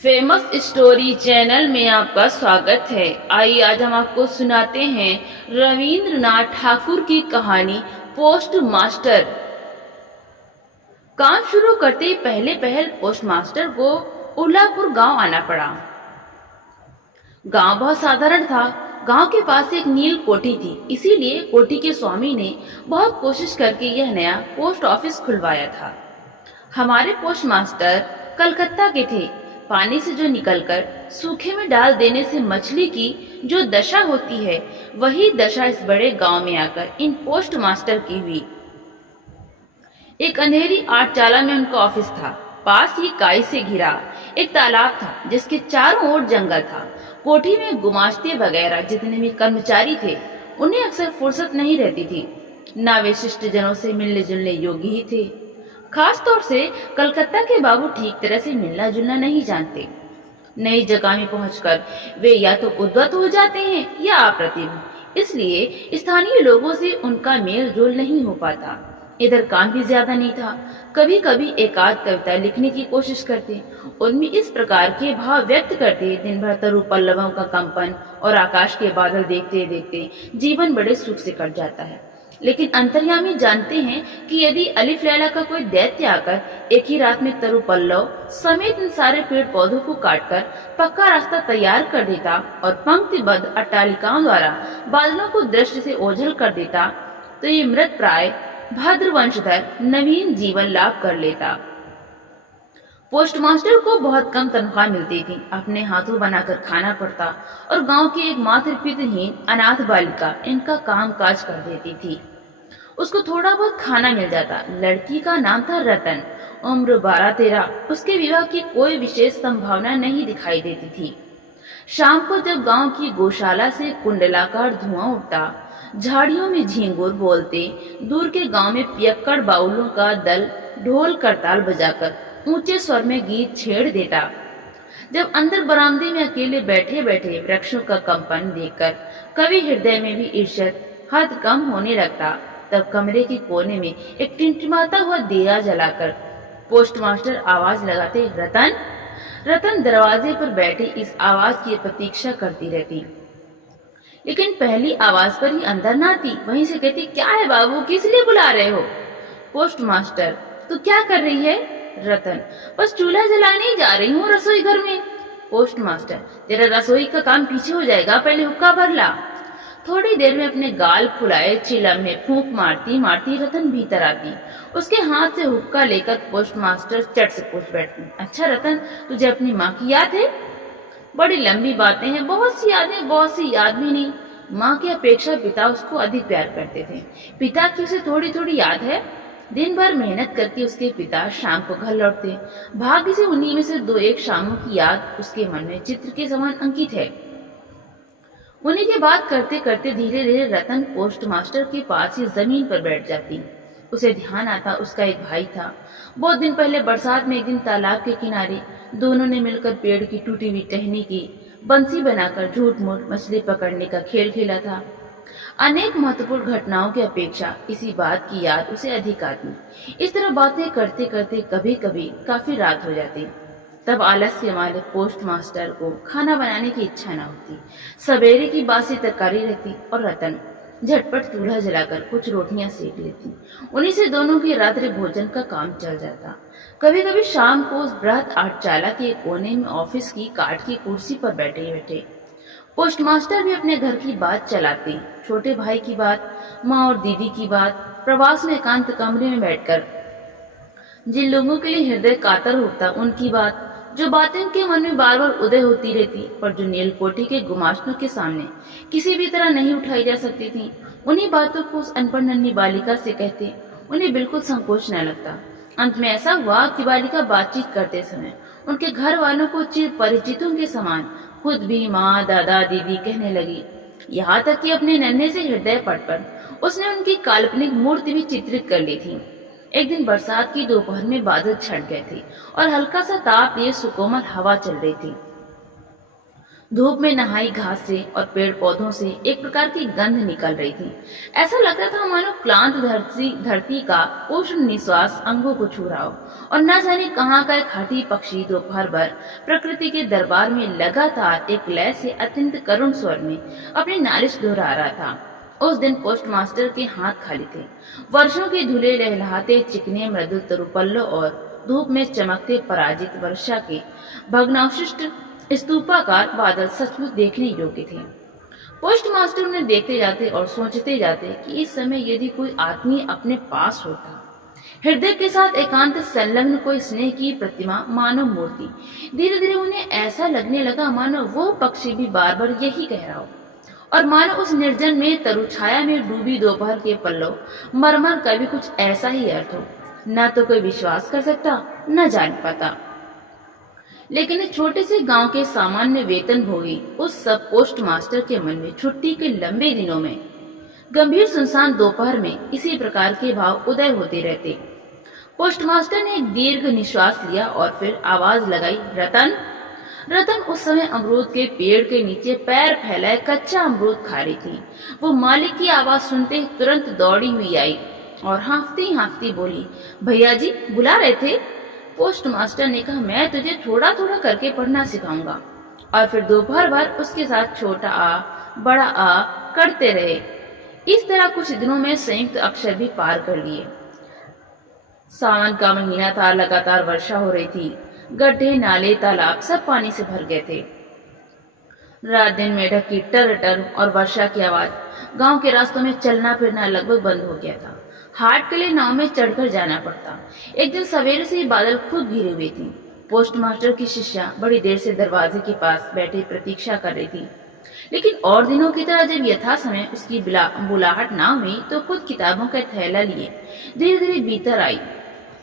Famous story channel में आपका स्वागत है। आइए आज हम आपको सुनाते हैं रविंद्रनाथ ठाकुर की कहानी पोस्ट मास्टर। काम शुरू करते ही पहले पोस्ट मास्टर को उल्लापुर गांव आना पड़ा। गांव बहुत साधारण था। गांव के पास एक नील कोठी थी, इसीलिए कोठी के स्वामी ने बहुत कोशिश करके यह नया पोस्ट ऑफिस खुलवाया था। हमारे पोस्ट मास्टर कलकत्ता के थे। पानी से जो निकलकर सूखे में डाल देने से मछली की जो दशा होती है, वही दशा इस बड़े गांव में आकर इन पोस्ट मास्टर की हुई। एक अंधेरी आटचाला में उनका ऑफिस था। पास ही काई से घिरा एक तालाब था, जिसके चारों ओर जंगल था। कोठी में गुमाश्ते वगैरह जितने भी कर्मचारी थे, उन्हें अक्सर फुर्सत नहीं रहती थी। ना वे शिष्ट जनों से मिलने जुलने योग्य ही थे। खास तौर से कलकत्ता के बाबू ठीक तरह से मिलना जुलना नहीं जानते। नई जगह में पहुंचकर वे या तो उद्वत हो जाते हैं या अप्रतिभ, इसलिए स्थानीय लोगों से उनका मेल जोल नहीं हो पाता। इधर काम भी ज्यादा नहीं था। कभी कभी एक आध कविता लिखने की कोशिश करते, उनमें इस प्रकार के भाव व्यक्त करते। दिन भर तरु पल्लवों का कंपन और आकाश के बादल देखते देखते जीवन बड़े सुख से कट जाता है। लेकिन अंतर्यामी जानते हैं कि यदि अलिफ लैला का कोई दैत्य आकर एक ही रात में तरु पल्लव समेत इन सारे पेड़ पौधों को काटकर पक्का रास्ता तैयार कर देता और पंक्तिबद्ध अट्टालिकाओं द्वारा बादलों को दृष्टि से ओझल कर देता, तो ये मृत प्राय भद्र वंशधर नवीन जीवन लाभ कर लेता। पोस्टमास्टर को बहुत कम तनख्वाह मिलती थी। अपने हाथों बनाकर खाना पड़ता और गांव की एक मात्र पितृहीन अनाथ बालिका इनका काम काज कर देती थी। उसको थोड़ा बहुत खाना मिल जाता। लड़की का नाम था रतन, उम्र 12-13। उसके विवाह की कोई विशेष संभावना नहीं दिखाई देती थी। शाम को जब गांव की गौशाला से कुंडलाकार धुआं उठता, झाड़ियों में झींगुर बोलते, दूर के गांव में पियक्कड़ बाउलों का दल ढोल करताल बजाकर ऊंचे स्वर में गीत छेड़ देता। जब अंदर बरामदे में अकेले बैठे बैठे वृक्षों का कंपन देखकर कवि हृदय में भी ईर्ष्यत हद कम होने लगता, तब कमरे के कोने में एक टिमटिमाता हुआ दिया जलाकर पोस्टमास्टर आवाज लगाते, रतन। रतन दरवाजे पर बैठी इस आवाज की प्रतीक्षा करती रहती, लेकिन पहली आवाज पर ही अंदर न आती। वहीं से कहती, क्या है बाबू, किस लिए बुला रहे हो? पोस्टमास्टर, तू क्या कर रही है? रतन, बस चूल्हा जलाने ही जा रही हूँ रसोई घर में। पोस्टमास्टर, तेरा रसोई का काम पीछे हो जाएगा, पहले हुक्का भर ला। थोड़ी देर में अपने गाल फुलाए चिलम में फूंक मारती मारती रतन भीतर आती। उसके हाथ से हुक्का लेकर पोस्टमास्टर चट से पूछ बैठती, अच्छा रतन, तुझे अपनी माँ की याद है? बड़ी लंबी बातें हैं, बहुत सी यादें, बहुत सी याद भी नहीं। माँ की अपेक्षा पिता उसको अधिक प्यार करते थे। पिता की उसे थोड़ी थोड़ी याद है। दिन भर मेहनत करके उसके पिता शाम को घर लौटते। भाग्य से उन्हीं में से 2-1 शामों की याद उसके मन में चित्र के समान अंकित है। उन्हीं की बात करते करते धीरे धीरे रतन पोस्टमास्टर के पास ही जमीन पर बैठ जाती। उसे ध्यान आता, उसका एक भाई था। बहुत दिन पहले बरसात में एक दिन तालाब के किनारे दोनों ने मिलकर पेड़ की टूटी हुई टहनी की बंसी बनाकर झूठ मूठ मछली पकड़ने का खेल खेला था। अनेक महत्वपूर्ण घटनाओं की अपेक्षा इसी बात की याद उसे अधिक आती। इस तरह बातें करते करते कभी कभी काफी रात हो जाती। तब आलस्य वाले पोस्टमास्टर को खाना बनाने की इच्छा न होती। सवेरे की बासी तरकारी रहती और रतन झटपट चूल्हा जलाकर कुछ रोटियां सेक लेती। उन्हीं से दोनों की रात्रि भोजन का काम चल जाता। कभी कभी शाम को उस बृहत आटचाला के कोने में ऑफिस की काठ की कुर्सी पर बैठे बैठे पोस्टमास्टर भी अपने घर की बात चलाते। छोटे भाई की बात, माँ और दीदी की बात, प्रवास में एकांत कमरे में बैठकर जिन लोगों के लिए हृदय कातर होता उनकी बात, जो बातें उनके मन में बार बार उदय होती रहती पर जो नीलकोठी के गुमाश्तों के सामने किसी भी तरह नहीं उठाई जा सकती थी, उन्हीं बातों को उस अनपढ़ नन्ही बालिका से कहते उन्हें बिल्कुल संकोच न लगता। अंत में ऐसा हुआ कि बालिका बातचीत करते समय उनके घर वालों को चिर परिचितों के समान खुद भी माँ, दादा, दीदी कहने लगी। यहाँ तक कि अपने नन्हे से हृदय पट पर उसने उनकी काल्पनिक मूर्ति भी चित्रित कर ली थी। एक दिन बरसात की दोपहर में बादल छट गए थे और हल्का सा ताप लिए सुकोमल हवा चल रही थी। धूप में नहाई घास से और पेड़ पौधों से एक प्रकार की गंध निकल रही थी। ऐसा लगता था मानो क्लांत धरती का उष्ण निश्वास अंगों को छू रहा हो। और न जाने कहाँ का एक हाथी पक्षी दोपहर भर प्रकृति के दरबार में लगातार एक लय से अत्यंत करुण स्वर में अपनी नालिश दोहरा रहा था। उस दिन पोस्टमास्टर के हाथ खाली थे। वर्षों के धुले लहलहाते चिकने मृदु तरुपल्लों और धूप में चमकते पराजित वर्षा के भग्नावशिष्ट स्तूपाकार बादल सचमुच देखने योग्य थे। पोस्टमास्टर उन्हें देखते जाते और सोचते जाते कि इस समय यदि कोई आदमी अपने पास होता, हृदय के साथ एकांत संलग्न कोई स्नेह की प्रतिमा, मानव मूर्ति। धीरे धीरे उन्हें ऐसा लगने लगा मानो वो पक्षी भी बार बार यही कह रहा हो, और मानो उस निर्जन में तरुछाया में डूबी दोपहर के पल्लव मरमर का भी कुछ ऐसा ही अर्थ हो। न तो कोई विश्वास कर सकता, न जान पाता। लेकिन इस छोटे से गांव के सामान्य वेतन भोगी उस सब पोस्टमास्टर के मन में छुट्टी के लंबे दिनों में गंभीर सुनसान दोपहर में इसी प्रकार के भाव उदय होते रहते। पोस्टमास्टर ने एक दीर्घ निश्वास लिया और फिर आवाज लगाई, रतन। रतन उस समय अमरूद के पेड़ के नीचे पैर फैलाए कच्चा अमरूद खा रही थी। वो मालिक की आवाज सुनते तुरंत दौड़ी हुई आई और हाँफती हाँफती बोली, भैया जी बुला रहे थे? पोस्टमास्टर ने कहा, मैं तुझे थोड़ा थोड़ा करके पढ़ना सिखाऊंगा। और फिर दोपहर भर उसके साथ छोटा आ, बड़ा आ करते रहे। इस तरह कुछ दिनों में संयुक्त अक्षर भी पार कर लिए। सावन का महीना था, लगातार वर्षा हो रही थी। गड्ढे, नाले, तालाब सब पानी से भर गए थे। रात दिन मेढक की टर टर और वर्षा की आवाज गांव के रास्तों में चलना फिरना लगभग बंद हो गया था। हाट के लिए नाव में चढ़कर जाना पड़ता। एक दिन सवेरे से ही बादल खूब घिरे हुए थे। पोस्टमास्टर की शिष्या बड़ी देर से दरवाजे के पास बैठे प्रतीक्षा कर रही थी। लेकिन और दिनों की तरह जब यथा समय उसकी बुलाहट ना हुई तो खुद किताबों का थैला लिए धीरे धीरे भीतर आई।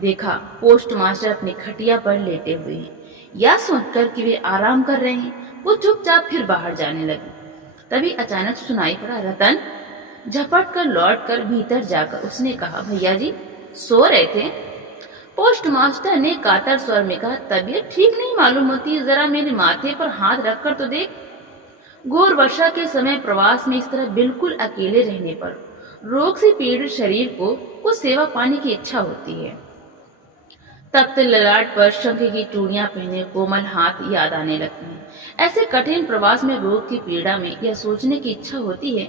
देखा पोस्टमास्टर अपनी खटिया पर लेटे हुए हैं। यह सोचकर कि वे आराम कर रहे हैं, वो चुपचाप फिर बाहर जाने लगी। तभी अचानक सुनाई पड़ा, रतन। झपट कर लौट कर भीतर जाकर उसने कहा, भैया जी सो रहे थे? पोस्टमास्टर ने कातर स्वर में कहा, तबीयत ठीक नहीं मालूम होती, जरा मेरे माथे पर हाथ रखकर तो देख। घोर वर्षा के समय प्रवास में इस तरह बिल्कुल अकेले रहने पर रोग से पीड़ित शरीर को कुछ सेवा पाने की इच्छा होती है। तप्त ललाट पर शंख की चूड़ियां पहने कोमल हाथ याद आने लगते हैं। ऐसे कठिन प्रवास में रोग की पीड़ा में यह सोचने की इच्छा होती है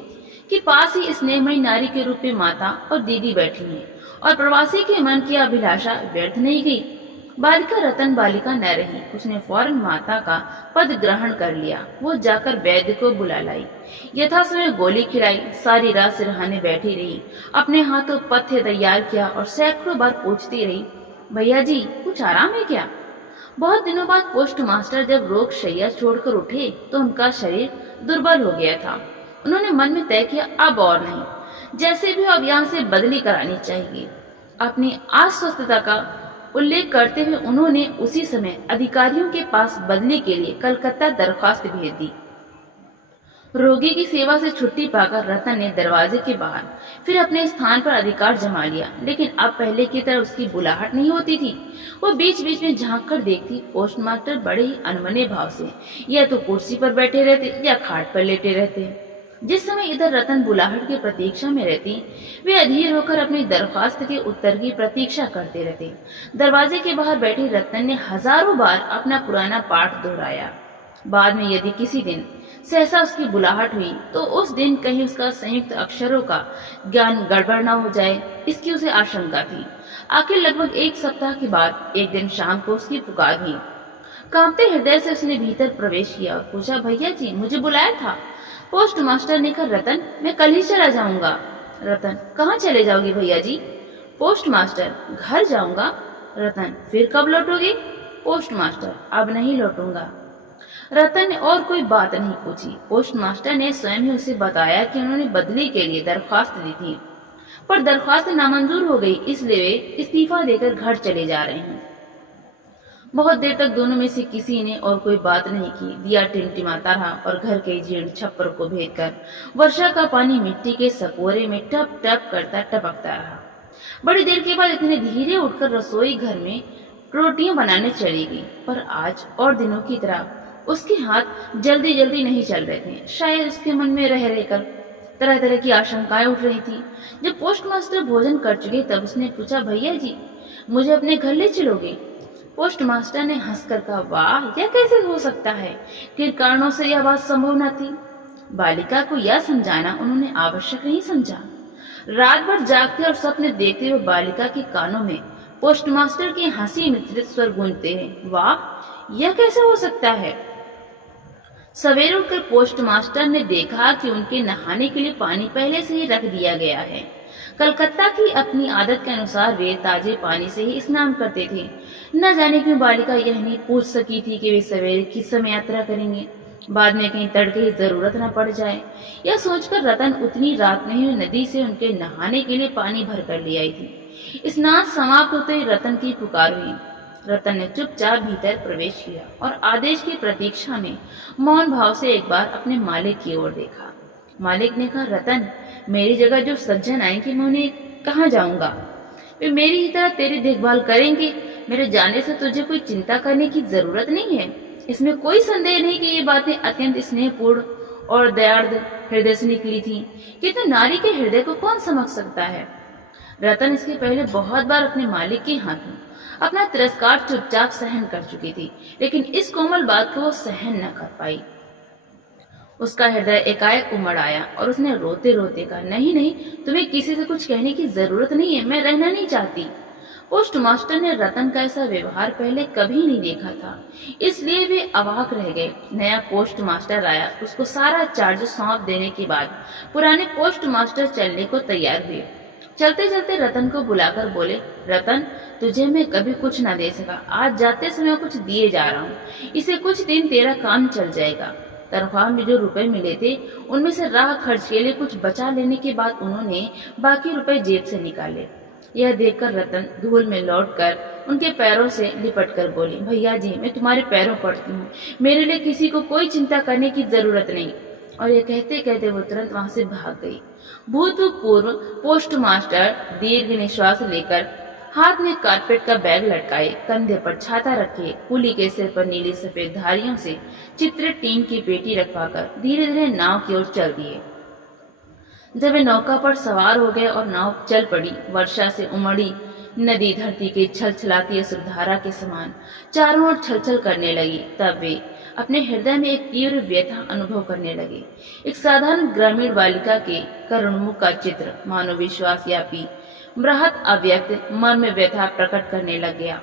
कि पास ही स्नेहमयी नारी के रूप में माता और दीदी बैठी हैं और प्रवासी के मन की अभिलाषा व्यर्थ नहीं गई। बालिका रतन बालिका न रही। उसने फौरन माता का पद ग्रहण कर लिया। वो जाकर वैद्य को बुला लाई, यथा समय गोली खिलाई, सारी रात सिरहाने बैठी रही, अपने हाथों पथ्य तैयार किया और सैकड़ों बार पूछती रही, भैया जी कुछ आराम है क्या? बहुत दिनों बाद पोस्टमास्टर जब रोग शैया छोड़कर उठे तो उनका शरीर दुर्बल हो गया था। उन्होंने मन में तय किया, अब और नहीं, जैसे भी अब यहाँ से बदली करानी चाहिए। अपनी अस्वस्थता का उल्लेख करते हुए उन्होंने उसी समय अधिकारियों के पास बदली के लिए कलकत्ता दरखास्त भेज दी। रोगी की सेवा से छुट्टी पाकर रतन ने दरवाजे के बाहर फिर अपने स्थान पर अधिकार जमा लिया। लेकिन अब पहले की तरह उसकी बुलाहट नहीं होती थी। वो बीच बीच में झांक कर देखती। पोस्टमास्टर बड़े ही अनमने भाव से या तो कुर्सी पर बैठे रहते या खाट पर लेटे रहते। जिस समय इधर रतन बुलाहट की प्रतीक्षा में रहती, वे अधीर होकर अपनी दरख्वास्त के उत्तर की प्रतीक्षा करते रहते। दरवाजे के बाहर बैठे रतन ने हजारों बार अपना पुराना पाठ दोहराया। बाद में यदि किसी दिन सहसा उसकी बुलाहट हुई तो उस दिन कहीं उसका संयुक्त अक्षरों का ज्ञान गड़बड़ न हो जाए, इसकी उसे आशंका थी। आखिर लगभग एक सप्ताह के बाद एक दिन शाम को उसकी पुकार हुई। कांपते हृदय से उसने भीतर प्रवेश किया और पूछा, भैया जी मुझे बुलाया था? पोस्टमास्टर ने कहा, रतन मैं कल ही चला जाऊंगा। रतन, कहाँ चले जाओगे भैया जी? पोस्टमास्टर, घर जाऊंगा। रतन, फिर कब लौटोगे? पोस्टमास्टर, अब नहीं लौटूंगा। रतन ने और कोई बात नहीं पूछी। पोस्टमास्टर ने स्वयं ही उसे बताया कि उन्होंने बदली के लिए दरख्वास्त दी थी, पर दरख्वास्त नामंजूर हो गई, इसलिए वे इस्तीफा देकर घर चले जा रहे हैं। बहुत देर तक दोनों में से किसी ने और कोई बात नहीं की। दिया टिमटिमाता रहा और घर के जीर्ण छप्पर को भेदकर वर्षा का पानी मिट्टी के सकोरे में टप टप करता टपकता रहा। बड़ी देर के बाद इतने धीरे उठकर रसोई घर में रोटियां बनाने चली गई। पर आज और दिनों की तरह उसके हाथ जल्दी जल्दी नहीं चल रहे थे। शायद उसके मन में रह रहकर तरह तरह की आशंकाएं उठ रही थी। जब पोस्ट मास्टर भोजन कर चुके तब उसने पूछा, भैया जी मुझे अपने घर ले चलोगे? पोस्ट मास्टर ने हंसकर कहा, वाह, यह कैसे हो सकता है? किन कारणों से यह बात संभव न थी? बालिका को यह समझाना उन्होंने आवश्यक नहीं समझा। रात भर जागते और सपने देखते हुए बालिका के कानों में पोस्टमास्टर की हंसी मिश्रित स्वर गूंजते हैं, वाह, यह कैसे हो सकता है? सवेरे उठकर पोस्टमास्टर ने देखा कि उनके नहाने के लिए पानी पहले से ही रख दिया गया है। कलकत्ता की अपनी आदत के अनुसार वे ताजे पानी से ही स्नान करते थे। न जाने क्यों बालिका यह नहीं पूछ सकी थी कि वे सवेरे किस समय यात्रा करेंगे, बाद में कहीं तड़के की जरूरत न पड़ जाए। यह सोचकर रतन उतनी रात में ही नदी से उनके नहाने के लिए पानी भर कर ले आई थी। स्नान समाप्त होते ही रतन की पुकार हुई। रतन ने चुपचाप भीतर प्रवेश किया और आदेश की प्रतीक्षा में मौन भाव से एक बार अपने मालिक की ओर देखा। मालिक ने कहा, रतन, मेरी जगह जो सज्जन आएंगे मैं उन्हें कहाँ जाऊंगा? वे मेरी ही तरह तेरी देखभाल करेंगे। मेरे जाने से तुझे कोई चिंता करने की जरूरत नहीं है। इसमें कोई संदेह नहीं कि ये बातें अत्यंत स्नेहपूर्ण और दयार्द हृदय से निकली थी, किंतु नारी के हृदय को कौन समझ सकता है? रतन इसके पहले बहुत बार अपने मालिक के हाथों अपना तिरस्कार चुपचाप सहन कर चुकी थी, लेकिन इस कोमल बात को वो सहन न कर पाई। उसका हृदय एकाएक उमड़ आया और उसने रोते रोते कहा, नहीं नहीं, तुम्हें किसी से कुछ कहने की जरूरत नहीं है, मैं रहना नहीं चाहती। पोस्ट मास्टर ने रतन का ऐसा व्यवहार पहले कभी नहीं देखा था, इसलिए वे अवाक रह गए। नया पोस्ट मास्टर आया, उसको सारा चार्ज सौंप देने के बाद पुराने पोस्ट मास्टर चलने को तैयार हुए। चलते चलते रतन को बुलाकर बोले, रतन, तुझे मैं कभी कुछ ना दे सका, आज जाते समय कुछ दिए जा रहा हूँ। इसे कुछ दिन तेरा काम चल जाएगा। तनख्वाह में जो रुपए मिले थे उनमें से राह खर्च के लिए कुछ बचा लेने के बाद उन्होंने बाकी रुपए जेब से निकाले। यह देखकर रतन धूल में लौटकर उनके पैरों से लिपट कर बोली, भैया जी, मैं तुम्हारे पैरों पड़ती हूँ, मेरे लिए किसी को कोई चिंता करने की जरूरत नहीं। और यह कहते कहते वो तुरंत वहां से भाग गई। भूतपूर्व पोस्ट मास्टर दीर्घ निश्वास लेकर हाथ में कारपेट का बैग लटकाए, कंधे पर छाता रखे, कुली के सिर पर नीली सफेद धारियों से चित्रित टीन की पेटी रखवाकर धीरे धीरे नाव की ओर चल दिए। जब वे नौका पर सवार हो गए और नाव चल पड़ी, वर्षा से उमड़ी नदी धरती के छलछलाती असुरधारा के समान चारों ओर छलछल करने लगी। तब वे अपने हृदय में एक तीव्र व्यथा अनुभव करने लगे। एक साधारण ग्रामीण बालिका के करुणमुख का चित्र मानो विश्वासयापी बृहत अव्यक्त मर्म व्यथा प्रकट करने लग गया।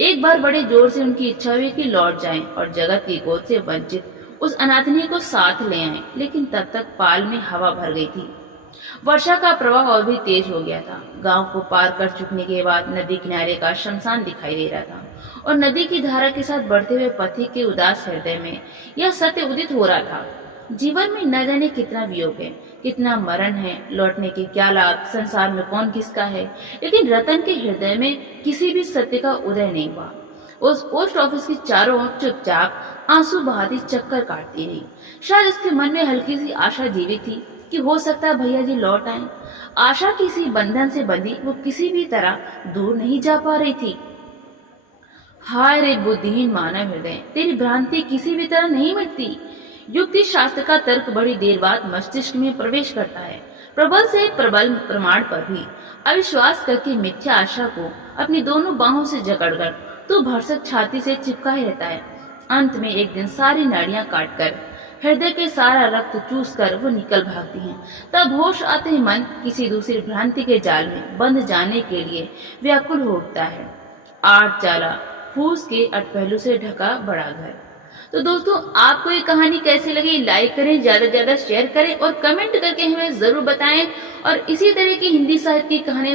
एक बार बड़े जोर से उनकी इच्छा हुई कि लौट जाएं और जगत की गोद से वंचित उस अनाथनी को साथ ले आएं, लेकिन तब तक पाल में हवा भर गई थी। वर्षा का प्रवाह और भी तेज हो गया था। गांव को पार कर चुकने के बाद नदी किनारे का शमशान दिखाई दे रहा था और नदी की धारा के साथ बढ़ते हुए पथिक के उदास हृदय में यह सत्य उदित हो रहा था, जीवन में न जाने कितना वियोग है, कितना मरण है, लौटने के क्या लाभ, संसार में कौन किसका है। लेकिन रतन के हृदय में किसी भी सत्य का उदय नहीं हुआ। उस पोस्ट ऑफिस की चारों ओर चुपचाप आंसू बहाती चक्कर काटती रही। शायद उसके मन में हल्की सी आशा जीवित थी कि हो सकता है भैया जी लौट आए। आशा किसी बंधन से बंधी वो किसी भी तरह दूर नहीं जा पा रही थी। हाय रे बुद्धिहीन मानव हृदय, तेरी भ्रांति किसी भी तरह नहीं मिटती। युक्ति शास्त्र का तर्क बड़ी देर बाद मस्तिष्क में प्रवेश करता है, प्रबल से प्रबल प्रमाण पर भी अविश्वास करके मिथ्या आशा को अपनी दोनों बाहों से जकड़कर तो भरसक छाती से चिपका ही रहता है। अंत में एक दिन सारी नाड़ियां काटकर हृदय के सारा रक्त चूस कर वो निकल भागती हैं। तब होश आते ही मन किसी दूसरी भ्रांति के जाल में बंध जाने के लिए व्याकुल हो उठता है। आठ चाला फूस के अटपहलू से ढका बड़ा घर। तो दोस्तों, आपको ये कहानी कैसी लगी? लाइक करें, ज्यादा से ज्यादा शेयर करें और कमेंट करके हमें जरूर बताएं। और इसी तरह की हिंदी साहित्य की कहानी